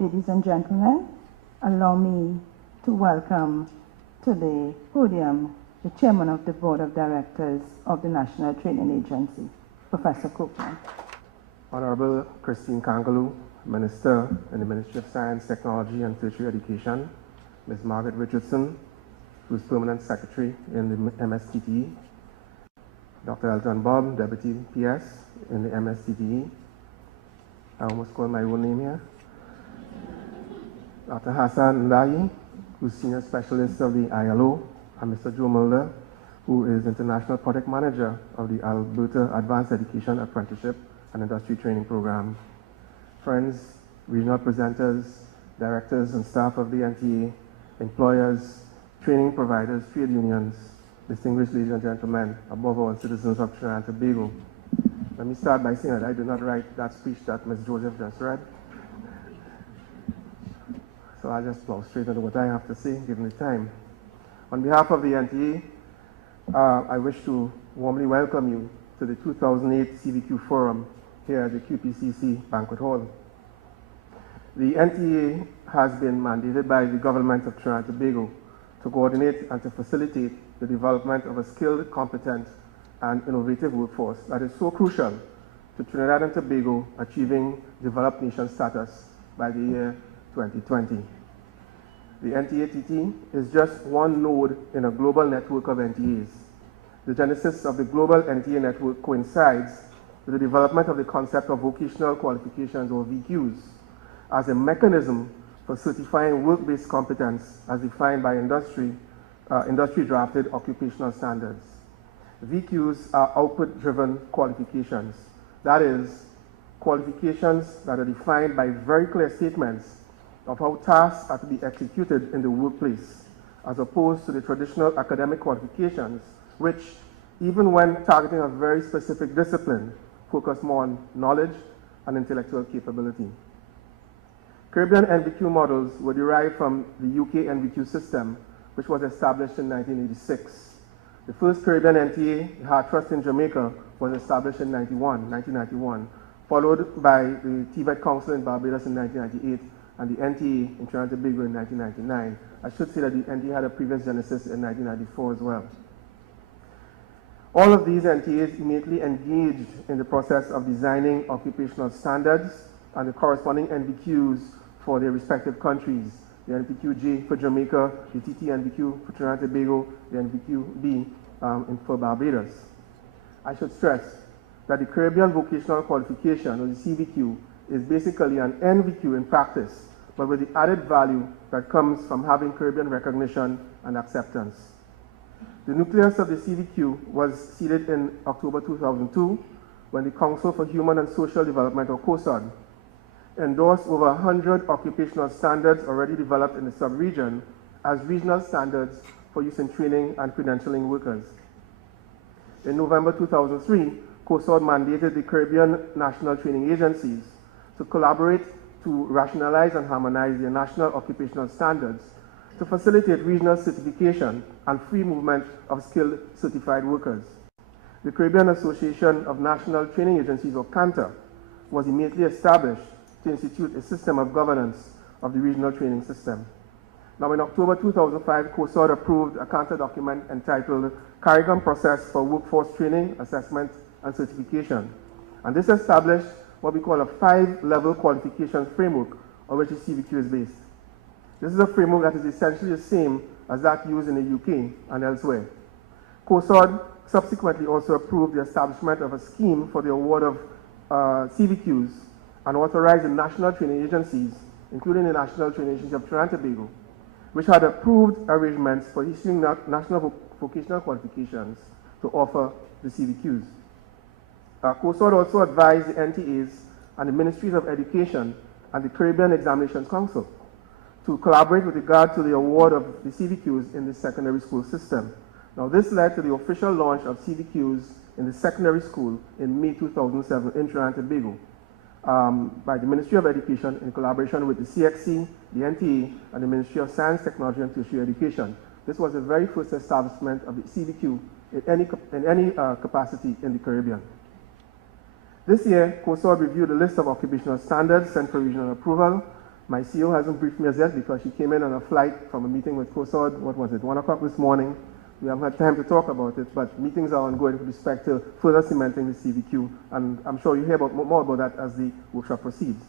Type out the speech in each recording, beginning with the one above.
Ladies and gentlemen, allow me to welcome to the podium the Chairman of the Board of Directors of the National Training Agency, Professor Copeland. Honorable Christine Kangaloo, Minister in the Ministry of Science, Technology and Tertiary Education, Ms. Margaret Richardson, who is Permanent Secretary in the MSTTE, Dr. Elton Bob, Deputy PS in the MSTTE. I almost called my own name here. Dr. Hassan Ndayi, who is Senior Specialist of the ILO, and Mr. Joe Mulder, who is International Project Manager of the Alberta Advanced Education Apprenticeship and Industry Training Program. Friends, regional presenters, directors and staff of the NTA, employers, training providers, trade unions, distinguished ladies and gentlemen, above all, citizens of Trinidad and Tobago. Let me start by saying that I did not write that speech that Ms. Joseph just read. So I'll just plow straight into what I have to say, given the time. On behalf of the NTA, I wish to warmly welcome you to the 2008 CVQ Forum here at the QPCC Banquet Hall. The NTA has been mandated by the government of Trinidad and Tobago to coordinate and to facilitate the development of a skilled, competent, and innovative workforce that is so crucial to Trinidad and Tobago achieving developed nation status by the year 2020. The NTA-TT is just one node in a global network of NTAs. The genesis of the global NTA network coincides with the development of the concept of vocational qualifications, or VQs, as a mechanism for certifying work-based competence as defined by industry-drafted occupational standards. VQs are output-driven qualifications. That is, qualifications that are defined by very clear statements of how tasks are to be executed in the workplace, as opposed to the traditional academic qualifications, which, even when targeting a very specific discipline, focus more on knowledge and intellectual capability. Caribbean NVQ models were derived from the UK NVQ system, which was established in 1986. The first Caribbean NTA, the Heart Trust in Jamaica, was established in 1991, followed by the TVET Council in Barbados in 1998, and the NTA in Trinidad and Tobago in 1999. I should say that the NTA had a previous genesis in 1994 as well. All of these NTAs immediately engaged in the process of designing occupational standards and the corresponding NVQs for their respective countries. The NVQ-J for Jamaica, the TT NVQ for Trinidad and Tobago, the NVQ-B for Barbados. I should stress that the Caribbean Vocational Qualification, or the CVQ, is basically an NVQ in practice, but with the added value that comes from having Caribbean recognition and acceptance. The nucleus of the CVQ was seeded in October 2002 when the Council for Human and Social Development, or COSOD, endorsed over 100 occupational standards already developed in the sub-region as regional standards for use in training and credentialing workers. In November 2003, COSOD mandated the Caribbean national training agencies to collaborate to rationalize and harmonize their national occupational standards to facilitate regional certification and free movement of skilled certified workers. The Caribbean Association of National Training Agencies, or CANTA, was immediately established to institute a system of governance of the regional training system. Now, in October 2005, COSOD approved a CANTA document entitled Carrigan Process for Workforce Training, Assessment and Certification. And this established what we call a 5-level qualification framework on which the CVQ is based. This is a framework that is essentially the same as that used in the UK and elsewhere. COSOD subsequently also approved the establishment of a scheme for the award of CVQs and authorized the national training agencies, including the National Training Agency of Trinidad and Tobago, which had approved arrangements for issuing national vocational qualifications to offer the CVQs. COSOD also advised the NTAs and the Ministries of Education and the Caribbean Examinations Council to collaborate with regard to the award of the CVQs in the secondary school system. Now, this led to the official launch of CVQs in the secondary school in May 2007 in Trinidad and Tobago by the Ministry of Education in collaboration with the CXC, the NTA, and the Ministry of Science, Technology and Tertiary Education. This was the very first establishment of the CVQ in any capacity in the Caribbean. This year, COSOD reviewed a list of occupational standards sent for regional approval My CEO hasn't briefed me as yet because she came in on a flight from a meeting with COSOD, what was it, 1 o'clock this morning. We haven't had time to talk about it, but meetings are ongoing with respect to further cementing the CVQ, and I'm sure you'll hear more about that as the workshop proceeds.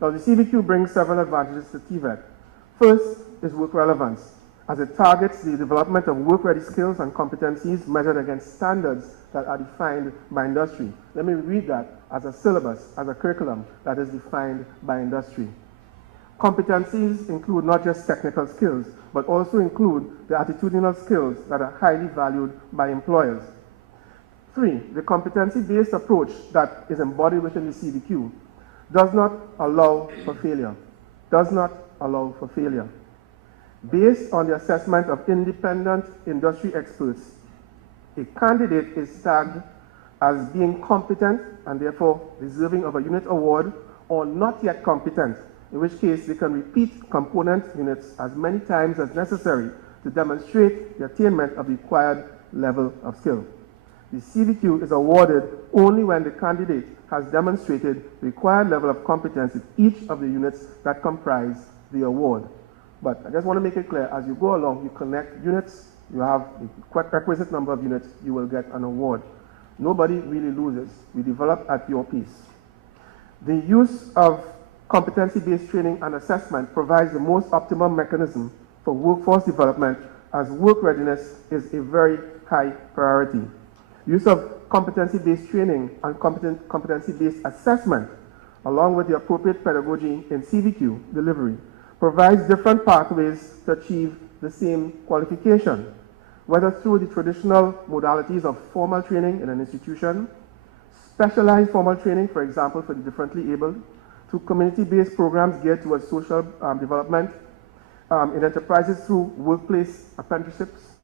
Now, the CVQ brings several advantages to TVET. First is work relevance, as it targets the development of work-ready skills and competencies measured against standards that are defined by industry. Let me read that as a syllabus, as a curriculum that is defined by industry. Competencies include not just technical skills, but also include the attitudinal skills that are highly valued by employers. 3, the competency-based approach that is embodied within the CVQ does not allow for failure. Does not allow for failure. Based on the assessment of independent industry experts, a candidate is tagged as being competent and therefore deserving of a unit award, or not yet competent, in which case they can repeat component units as many times as necessary to demonstrate the attainment of the required level of skill. The CVQ is awarded only when the candidate has demonstrated the required level of competence in each of the units that comprise the award. But I just want to make it clear, as you go along, you connect units, you have the requisite number of units, you will get an award. Nobody really loses. We develop at your pace. The use of competency-based training and assessment provides the most optimum mechanism for workforce development, as work readiness is a very high priority. Use of competency-based training and competency-based assessment, along with the appropriate pedagogy in CVQ delivery, provides different pathways to achieve the same qualification, whether through the traditional modalities of formal training in an institution, specialized formal training, for example, for the differently abled, through community-based programs geared towards social development, in enterprises through workplace apprenticeships,